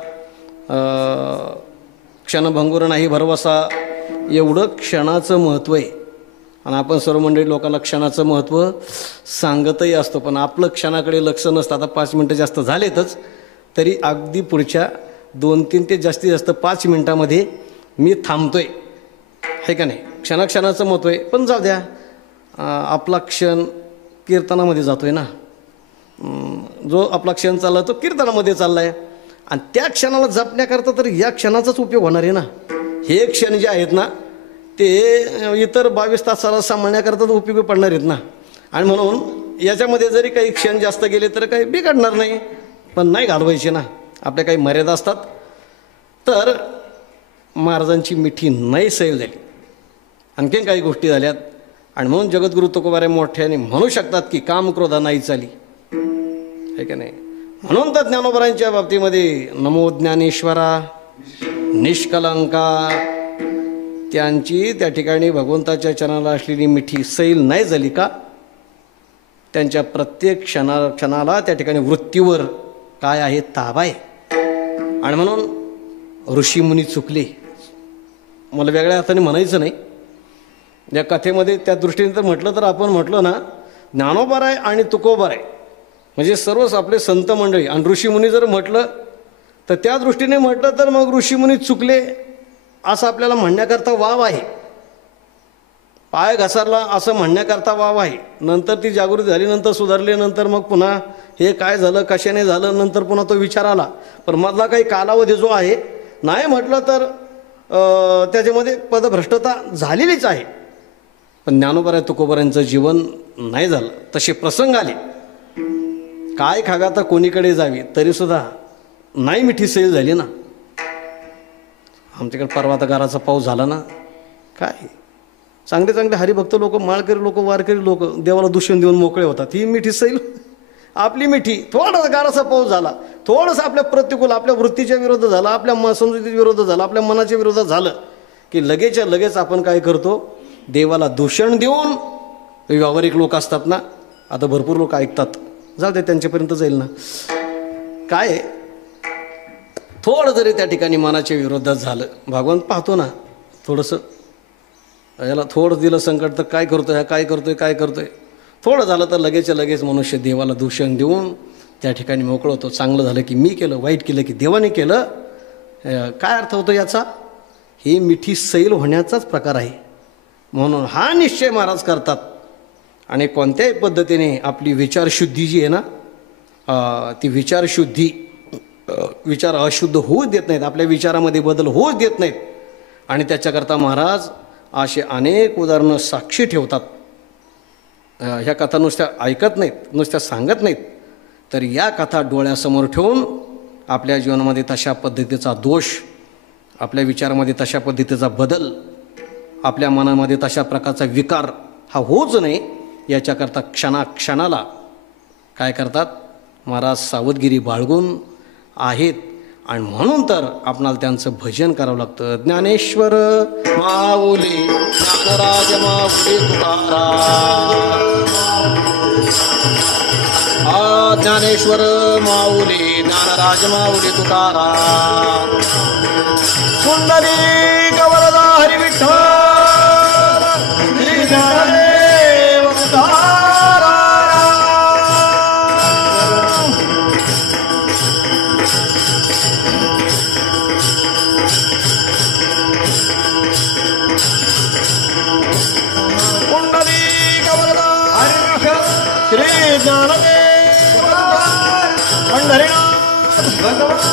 क्षणभंगूर नाही भरवसा एवढं क्षणाचं महत्त्व आहे. आणि आपण सर्व मंडळी लोकांना क्षणाचं महत्त्व सांगतही असतो पण आपलं क्षणाकडे लक्ष नसतं. आता 5 मिनटं जास्त झालेतच तरी अगदी पुढच्या 2-3 ते जास्तीत जास्त 5 मिनटामध्ये मी थांबतोय आहे का नाही. क्षणाक्षणाचं महत्त्व आहे. पण जाऊ द्या आपला क्षण कीर्तनामध्ये जातो आहे ना. जो आपला क्षण चालला तो कीर्तनामध्ये चालला आहे आणि त्या क्षणाला जपण्याकरता तर या क्षणाचाच उपयोग होणार आहे ना. हे क्षण जे आहेत ना ते इतर 22 तासाला सांभाळण्याकरता तर उपयोगी पडणार आहेत ना. आणि म्हणून याच्यामध्ये जरी काही क्षण जास्त गेले तर काही बिघडणार नाही, पण नाही घालवायचे ना, आपल्या काही मर्यादा असतात. तर महाराजांची मिठी नाही सैल झाली, आणखीन काही गोष्टी झाल्यात. आणि म्हणून जगद्गुरु तुकोबाराय मोठ्याने म्हणू शकतात की काम क्रोधा नाही चाली, आहे का नाही. म्हणून तर ज्ञानोबारांच्या बाबतीमध्ये नमो ज्ञानेश्वरा निष्कलंका, त्यांची त्या ठिकाणी भगवंताच्या चरणाला असलेली मिठी सैल नाही झाली का. त्यांच्या प्रत्येक क्षणाला त्या ठिकाणी वृत्तीवर काय आहे, ताबा आहे. आणि म्हणून ऋषीमुनी चुकले, मला वेगळ्या अर्थाने म्हणायचं नाही. या कथेमध्ये त्या दृष्टीने तर म्हटलं तर आपण म्हटलं ना, ज्ञानोबाराय आणि तुकोबाराय म्हणजे सर्वच आपले संत मंडळी. आणि ऋषीमुनी जर म्हटलं तर त्या दृष्टीने म्हटलं तर मग ऋषीमुनी चुकले असं आपल्याला म्हणण्याकरता वाव आहे. पाय घसरला असं म्हणण्याकरता वाव आहे. नंतर ती जागृती झाली, नंतर सुधारली, नंतर मग पुन्हा हे काय झालं, कशाने झालं, नंतर पुन्हा तो विचार आला. पण मधला काही कालावधी जो आहे, नाही म्हटलं तर त्याच्यामध्ये पदभ्रष्टता झालेलीच आहे. पण ज्ञानोबाराय तुकोबारायांचं जीवन नाही झालं. तसे प्रसंग आले, काय खाव्या तर कोणीकडे जावी, तरीसुद्धा नाही मिठी सैल झाली ना. आमच्याकडे परवा आता गाराचा पाऊस झाला ना, काय चांगले चांगले हरिभक्त लोक, माळकरी लोक, वारकरी लोक देवाला दूषण देऊन मोकळे होतात. ही मिठी सैल आपली मिठी. थोडा गाराचा पाऊस झाला, थोडंसं आपल्या प्रतिकूल, आपल्या वृत्तीच्या विरोधात झाला, आपल्या समजुतीच्या विरोधात झाला, आपल्या मनाच्या विरोधात झालं की लगेचच्या लगेच आपण काय करतो, देवाला दूषण देऊन. व्यावहारिक लोक असतात ना, आता भरपूर लोक ऐकतात, जाऊ दे त्यांच्यापर्यंत जाईल ना. काय थोडं जरी त्या ठिकाणी मनाच्या विरोधात झालं, भगवान पाहतो ना, थोडंसं याला थोडं दिलं संकट तर काय करतोय, हा काय करतोय, काय करतोय. थोडं झालं तर लगेचच्या लगेच मनुष्य देवाला दूषण देऊन त्या ठिकाणी मोकळं होतो. चांगलं झालं की मी केलं, वाईट केलं की देवाने केलं. काय अर्थ होतो याचा, हे मिठी सैल होण्याचाच प्रकार आहे. म्हणून हा निश्चय महाराज करतात. आणि कोणत्याही पद्धतीने आपली विचारशुद्धी जी आहे ना, ती विचारशुद्धी, विचार अशुद्ध होऊच देत नाहीत, आपल्या विचारामध्ये बदल होऊच देत नाहीत. आणि त्याच्याकरता महाराज असे अनेक उदाहरणं साक्षी ठेवतात. ह्या कथा नुसत्या ऐकत नाहीत, नुसत्या सांगत नाहीत, तर या कथा डोळ्यासमोर ठेवून आपल्या जीवनामध्ये तशा पद्धतीचा दोष, आपल्या विचारामध्ये तशा पद्धतीचा बदल, आपल्या मनामध्ये तशा प्रकारचा विकार हा होऊच नाही, याच्याकरता क्षणाक्षणाला काय करतात महाराज, सावधगिरी बाळगून आहेत. आणि म्हणून तर आपणाला त्यांचं भजन करावं लागतं. ज्ञानेश्वर माऊली ज्ञानराज माऊली तुकाराम, ज्ञानेश्वर माऊली ज्ञानराज माऊली तुकाराम, पुंडलिक वरदा हरी विठ्ठल श्री ज्ञानदेव तुकाराम.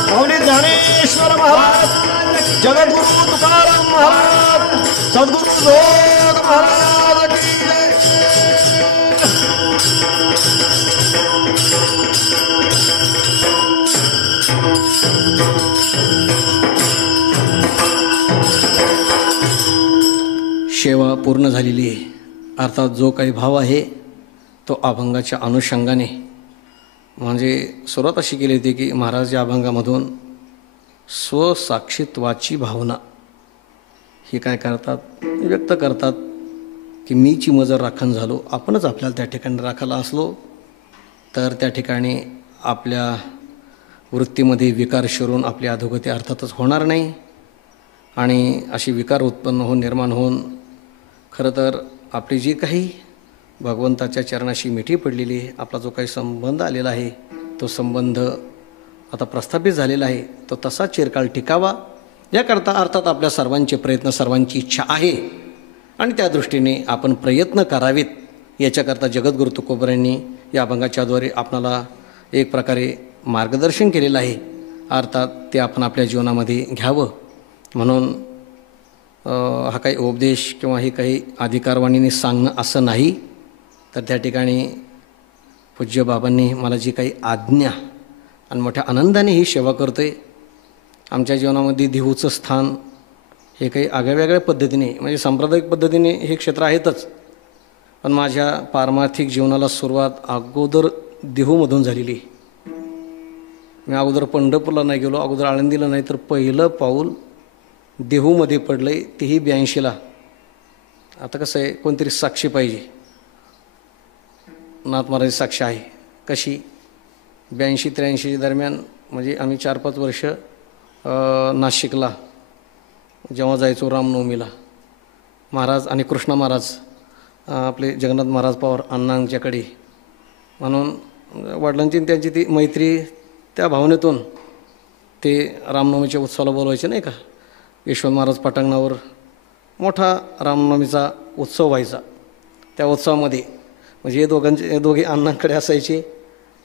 माऊली ज्ञानेश्वर महाराज, जगद्गुरु तुकाराम महाराज, सद्गुरु जोग महाराज की जय. सेवा पूर्ण झालेली आहे. अर्थात जो काही भाव आहे तो अभंगाच्या अनुषंगाने, म्हणजे सुरुवात अशी केली होती की महाराज या अभंगामधून स्वसाक्षित्वाची भावना ही काय करतात, व्यक्त करतात की मीची मजर राखण झालो. आपणच आपल्याला त्या ठिकाणी राखायला असलो तर त्या ठिकाणी आपल्या वृत्तीमध्ये विकार शिरून आपली अधोगती अर्थातच होणार नाही. आणि अशी विकार उत्पन्न होऊन निर्माण होऊन खरं तर आपली जी काही भगवंताच्या चरणाशी मिठी पडलेली आहे, आपला जो काही संबंध आलेला आहे तो संबंध आता प्रस्थापित झालेला आहे, तो तसा चिरकाळ टिकावा याकरता अर्थात आपल्या सर्वांचे प्रयत्न, सर्वांची इच्छा आहे. आणि त्या दृष्टीने आपण प्रयत्न करावेत. याच्याकरता जगद्गुरु तुकोबारायांनी या अभंगाच्याद्वारे आपणाला एक प्रकारे मार्गदर्शन केलेलं आहे. अर्थात ते आपण आपल्या जीवनामध्ये घ्यावं. म्हणून हा काही उपदेश किंवा हे काही अधिकारवाणीने सांगणं असं नाही, तर त्या ठिकाणी पूज्य बाबांनी मला जी काही आज्ञा आणि मोठ्या आनंदाने ही सेवा करतो आहे. आमच्या जीवनामध्ये देहूचं स्थान हे काही आगळ्यावेगळ्या पद्धतीने म्हणजे सांप्रदायिक पद्धतीने हे क्षेत्र आहेतच, पण माझ्या पारमार्थिक जीवनाला सुरुवात अगोदर देहूमधून झालेली. मी अगोदर पंढरपूरला नाही गेलो, अगोदर आळंदीला नाही, तर पहिलं पाऊल देहूमध्ये पडलं आहे, तेही 82ला. आता कसं आहे, कोणतरी साक्षी पाहिजे. नाथ महाराज साक्ष आहे. कशी 82-83 दरम्यान म्हणजे आम्ही 4-5 वर्ष नाशिकला जेव्हा जायचो रामनवमीला, महाराज आणि कृष्णा महाराज आपले जगन्नाथ महाराज पवार अण्णांच्याकडे, म्हणून वडिलांची त्यांची ती मैत्री, त्या भावनेतून ते रामनवमीच्या उत्सवाला बोलवायचे नाही का. यशवंत महाराज पटांगणावर मोठा रामनवमीचा उत्सव व्हायचा. त्या उत्सवामध्ये म्हणजे हे दोघे अण्णांकडे असायचे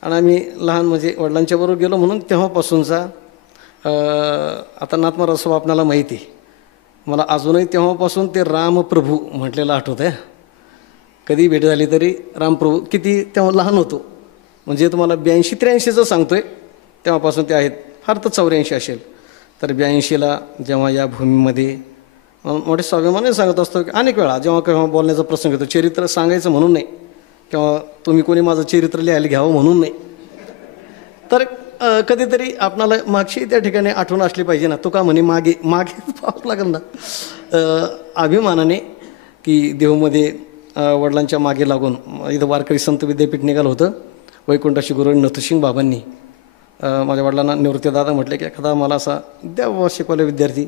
आणि आम्ही लहान म्हणजे वडिलांच्याबरोबर गेलो म्हणून तेव्हापासूनचा आता नाथ महाराज आपणाला माहिती आहे. मला अजूनही तेव्हापासून ते रामप्रभू म्हटलेलं आठवतं आहे. कधी भेट झाली तरी रामप्रभू. किती तेव्हा लहान होतो, म्हणजे तुम्हाला 82-83चं सांगतो आहे, तेव्हापासून ते आहेत. फार तर 84 असेल. तर 82ला जेव्हा या भूमीमध्ये मोठे स्वाभिमानाने सांगत असतो की अनेक वेळा जेव्हा केव्हा बोलण्याचा प्रसंग येतो, चरित्र सांगायचं म्हणून नाही किंवा तुम्ही कोणी माझं चरित्र लिहायला घ्यावं म्हणून नाही, तर कधीतरी आपणाला मागची त्या ठिकाणी आठवण असली पाहिजे ना. तो का म्हणे मागे मागे पाहावं लागेल ना अभिमानाने, की देहूमध्ये वडिलांच्या मागे लागून इथं वारकरी संत विद्यापीठ निघालं होतं. वैकुंठाशी गुरु नथसिंग बाबांनी माझ्या वडिलांना निवृत्तीदादा म्हटले की एखादा मला असा द्या शिकवले विद्यार्थी.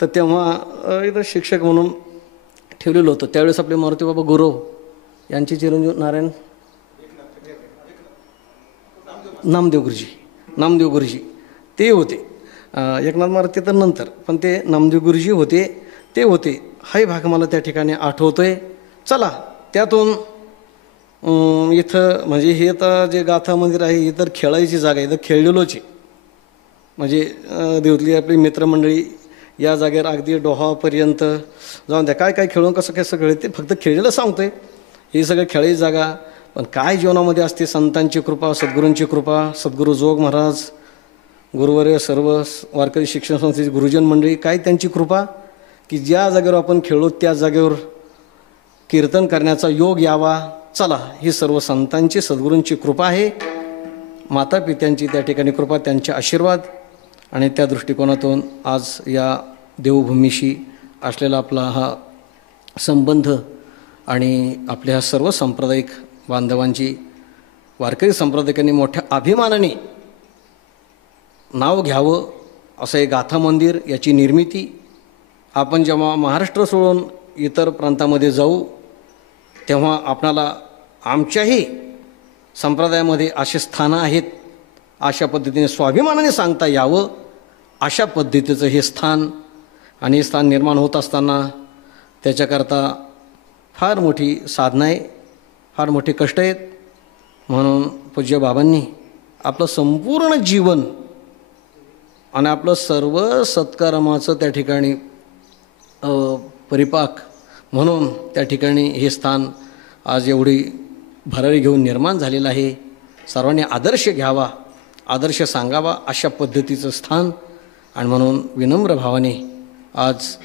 तर तेव्हा इथं शिक्षक म्हणून ठेवलेलं होतं. त्यावेळेस आपले मारुती बाबा गुरव यांचे चिरंजीव नामदेव गुरुजी ते होते. एकनाथ मारुती तर नंतर, पण ते नामदेव गुरुजी होते, ते होते. हाही भाग मला त्या ठिकाणी आठवतो आहे. चला त्यातून इथं म्हणजे हे आता जे गाथा मंदिर आहे, ही तर खेळायची जागा आहे, इथं खेळलेलोच आहे. म्हणजे देवतली आपली मित्रमंडळी या जागेवर अगदी डोहापर्यंत जाऊन द्या, काय काय खेळून कसं काय सगळं ते फक्त खेळलेलं सांगतोय. ही सगळं खेळायची जागा, पण काय जीवनामध्ये असते संतांची कृपा, सद्गुरूंची कृपा, सद्गुरू जोग महाराज, गुरुवर्य, सर्व वारकरी शिक्षण संस्थेची गुरुजन मंडळी, काय त्यांची कृपा की ज्या जागेवर आपण खेळलो त्या जागेवर कीर्तन करण्याचा योग यावा. चला, ही सर्व संतांची सद्गुरूंची कृपा आहे, माता पित्यांची त्या ठिकाणी कृपा, त्यांचे आशीर्वाद, आणि त्या दृष्टिकोनातून आज या देवभूमीशी असलेला आपला हा संबंध आणि आपल्या सर्व सांप्रदायिक बांधवांची वारकरी संप्रदायिकांनी मोठ्या अभिमानाने नाव घ्यावं असं हे गाथा मंदिर, याची निर्मिती. आपण जेव्हा महाराष्ट्र सोडून इतर प्रांतामध्ये जाऊ तेव्हा आपणाला आमच्याही संप्रदायामध्ये असे स्थानं आहेत, अशा पद्धतीने स्वाभिमानाने सांगता यावं, अशा पद्धतीचं हे स्थान. आणि हे स्थान निर्माण होत असताना त्याच्याकरता फार मोठी साधना आहे, फार मोठे कष्ट आहेत. म्हणून पूज्य बाबांनी आपलं संपूर्ण जीवन आणि आपलं सर्व सत्कर्माचं त्या ठिकाणी परिपाक म्हणून त्या ठिकाणी हे स्थान आज एवढी भरारी घेऊन निर्माण झालेलं आहे. सर्वांनी आदर्श घ्यावा, आदर्श सांगावा, अशा पद्धतीचं स्थान. आणि म्हणून विनम्र भावाने आज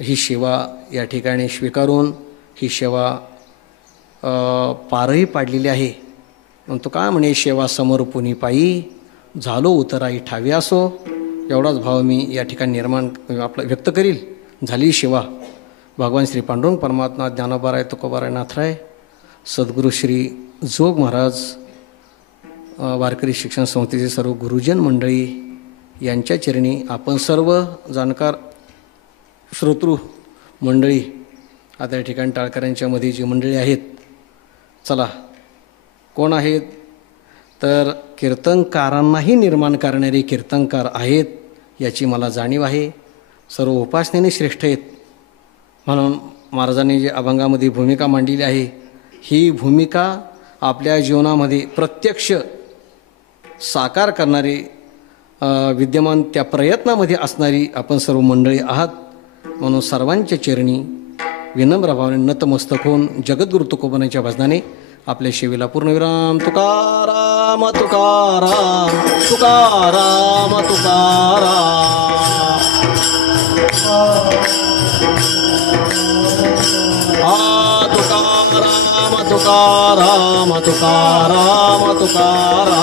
ही सेवा या ठिकाणी स्वीकारून ही सेवा पारही पाडलेली आहे. म्हणतो काय म्हणे, सेवा समर्पुनी पायी झालो उतराई ठावी असो. एवढाच भाव मी या ठिकाणी निर्माण आपला व्यक्त करील. झाली सेवा. भगवान श्री पांडुरंग परमात्मा, ज्ञानोबाराय, तुकोबाराय, नाथराय, सद्गुरू श्री जोग महाराज, वारकरी शिक्षण संस्थेचे सर्व गुरुजन मंडळी यांच्या चरणी आपण सर्व जाणकार श्रोतृ मंडळी, आता या ठिकाणी टाळकऱ्यांच्यामध्ये जी मंडळी आहेत, चला कोण आहेत तर कीर्तनकारांनाही निर्माण करणारे कीर्तनकार आहेत, याची मला जाणीव आहे. सर्व उपासनेने श्रेष्ठ आहेत. म्हणून महाराजांनी जे अभंगामध्ये भूमिका मांडलेली आहे, ही भूमिका आपल्या जीवनामध्ये प्रत्यक्ष साकार करणारी, विद्यमान त्या प्रयत्नामध्ये असणारी आपण सर्व मंडळी आहात. म्हणून सर्वांच्या चरणी विनम्र भावाने नतमस्तक होऊन जगद्गुरु तुकोबांच्या भजनाने आपल्या सेवेला पूर्णविराम. तुकाराम तुकाराम तुकाराम तुकाराम. तुकाराम तुकाराम तुकाराम तुकाराम.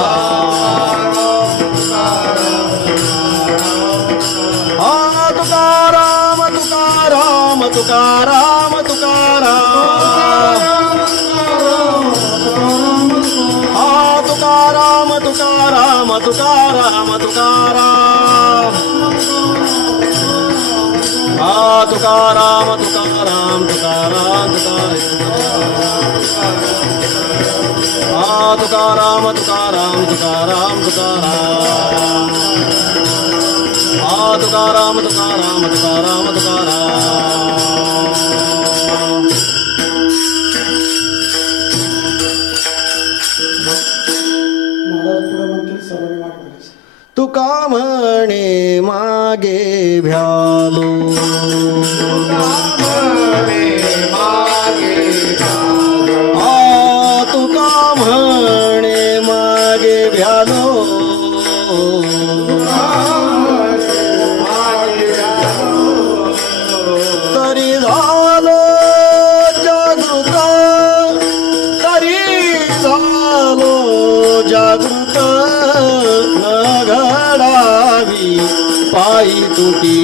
तुकाराम तुकाराम तुकाराम तुकाराम. तुकाराम तुकाराम तुकाराम तुकाराम. तुकाराम तुकाराम तुकाराम तुकाराम. तुकाराम तुकाराम तुकाराम तुकाराम. तुकाराम तुकाराम तुकाराम तुकाराम. तुका म्हणे मागे भ्यालो. तुका म्हणे मागे भ्यालो. तरी झालो जागृत, तरी झालो जागृत. न घडावी पायी तुटी,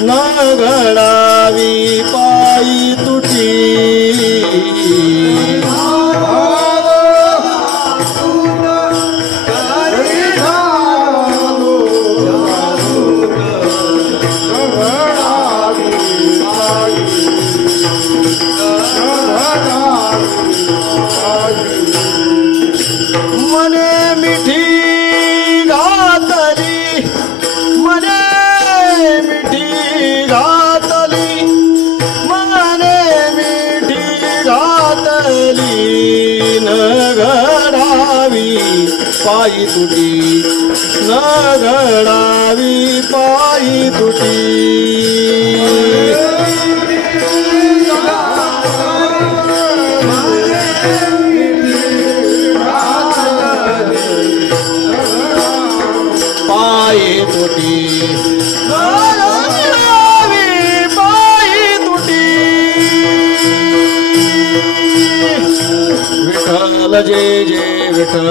न घडावी पायी तुटी. मने मिठी घातली, मने मिठी घातली, मने मिठी घातली. न घडावी पायी तुटी, न घडावी पायी तुटी. पायी तुटी, घडावी पायी तुटी. विठ्ठल जय जय विठ्ठल.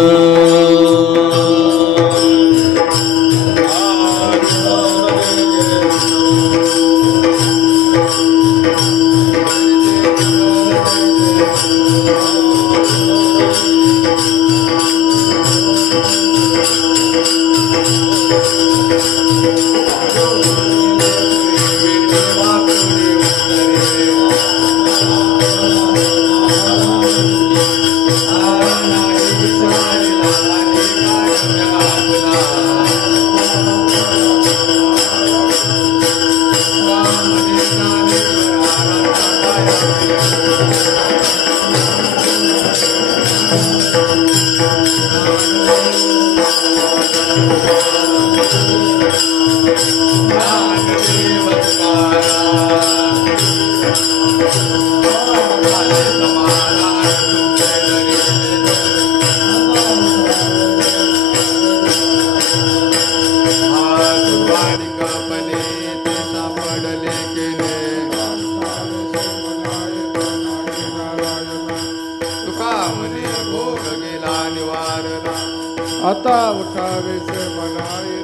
आता उठावे से बनाए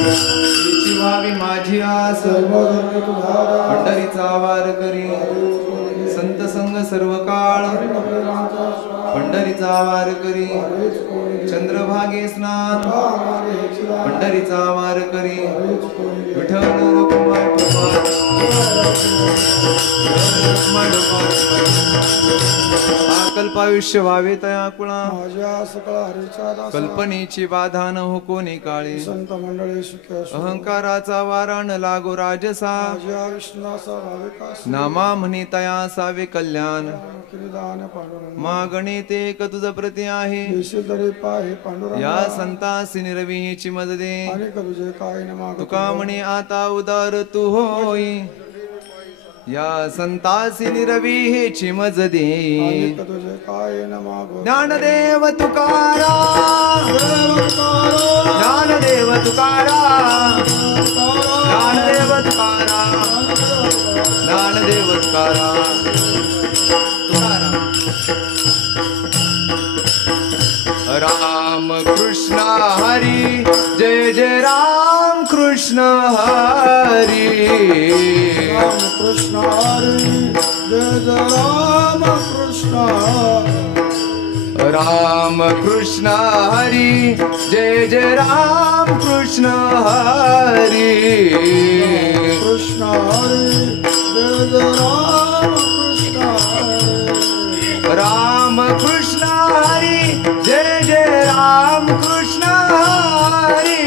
व्हावी माझी आस पंढरीचा वार करी संत संग सर्व काळ पंढरीचा वार करी चंद्रभागे स्नान पंढरीचा वार करी विठ्ठल रुक्माई कल्पायुष्य व्हावे तया कुळा कल्पनेची बाधा न हो कोणी काळी संत मंडळी सुखी असो अहंकाराचा वारा न लागो राजसा माझ्या विष्णुनाचा भाविकास नामा म्हणे तया सावे कल्याण किरीदान पांडुरंग मागणे ते एक तुझ प्रती आहे देशी तरी पाहे पांडुरंग या संतासी निरविहीची मज दे अनेक तुझे काय न माग तुका म्हणे आता उदार तू होई या संतासी निरविहीची मज दे अनेक तुझे काय न माग ज्ञानदेव तुकारा ज्ञानदेव तुकारा ज्ञानदेव तुकारा ज्ञानदेव तुकारा राम कृष्ण हरी जय जय राम कृष्ण हरी राम कृष्ण हरी जय जय राम कृष्ण राम कृष्ण हरी जय जय राम कृष्ण हरी कृष्ण हरी जय जय राम कृष्ण हरी राम कृष्ण हरी जय जय राम कृष्ण हरी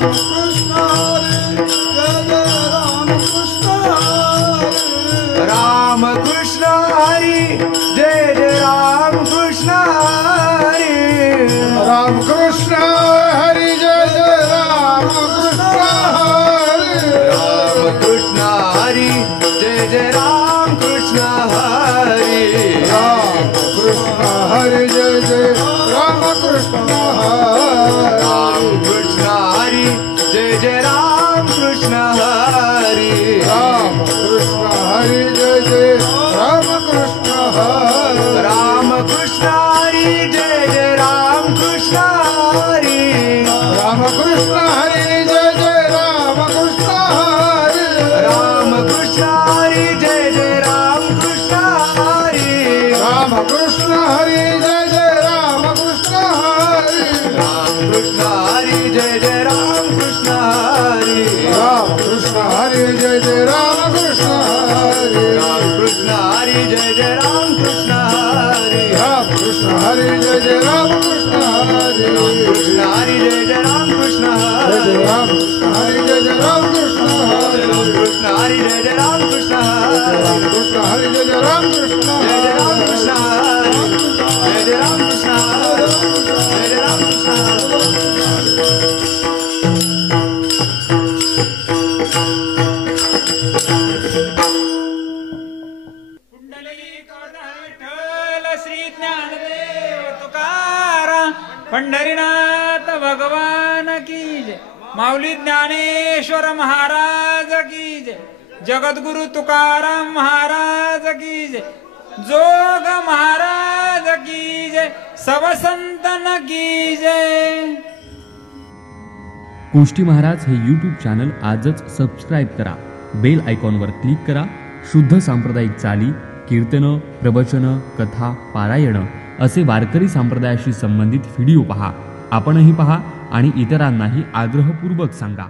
कृष्ण हरी जय जय राम कृष्ण हरी राम कृष्ण हरी जय जय राम कृष्ण हरी राम कृष्ण हरी जय जय राम कृष्ण हरी राम कृष्ण हरी जय जय राम कृष्ण हरी राम कृष्ण हरी जय जय राम कृष्ण हरी राम कृष्ण हरी जय जय राम कृष्ण हरी राम कृष्ण हरी जय जय राम कृष्ण हरी राम कृष्ण हरी जय जय राम कृष्ण हरी राम कृष्ण हरी जय जय राम कृष्ण हरी राम कृष्ण हरी जय जय राम कृष्ण हरी राम कृष्ण हरी जय जय राम कृष्ण हरी राम कृष्ण हरी जय जय राम कृष्ण हरी राम कृष्ण हरी जय जय राम कृष्ण हरी राम कृष्ण हरी जय जय राम कृष्ण हरी राम कृष्ण हरी जय जय राम कृष्ण हरी कृष्ण हरी जय जय राम कृष्ण जय जय हरी राम कृष्ण हरी जय जय राम कृष्ण हरी कृष्ण हरी जय जय राम कृष्ण राम हरी कृष्ण हरी जय जय राम कृष्ण जय जय राम हरी कृष्ण हरी जय जय राम कृष्ण हरी जय जय राम कृष्ण श्री ज्ञानदेव तुकाराम पंढरीनाथ भगवान की जय माऊली ज्ञानेश्वर महाराज की जय जगद्गुरु तुकाराम महाराज की जय जोग महाराज की जय सब संतन की जय। गोष्टी महाराज हे यूट्यूब चॅनल आजच सबस्क्राईब करा, बेल आयकॉनवर क्लिक करा. शुद्ध सांप्रदायिक चाली, कीर्तनं, प्रवचनं, कथा, पारायणं असे वारकरी संप्रदायाशी संबंधित व्हिडिओ पहा. आपणही पहा आणि इतरांनाही आग्रहपूर्वक सांगा.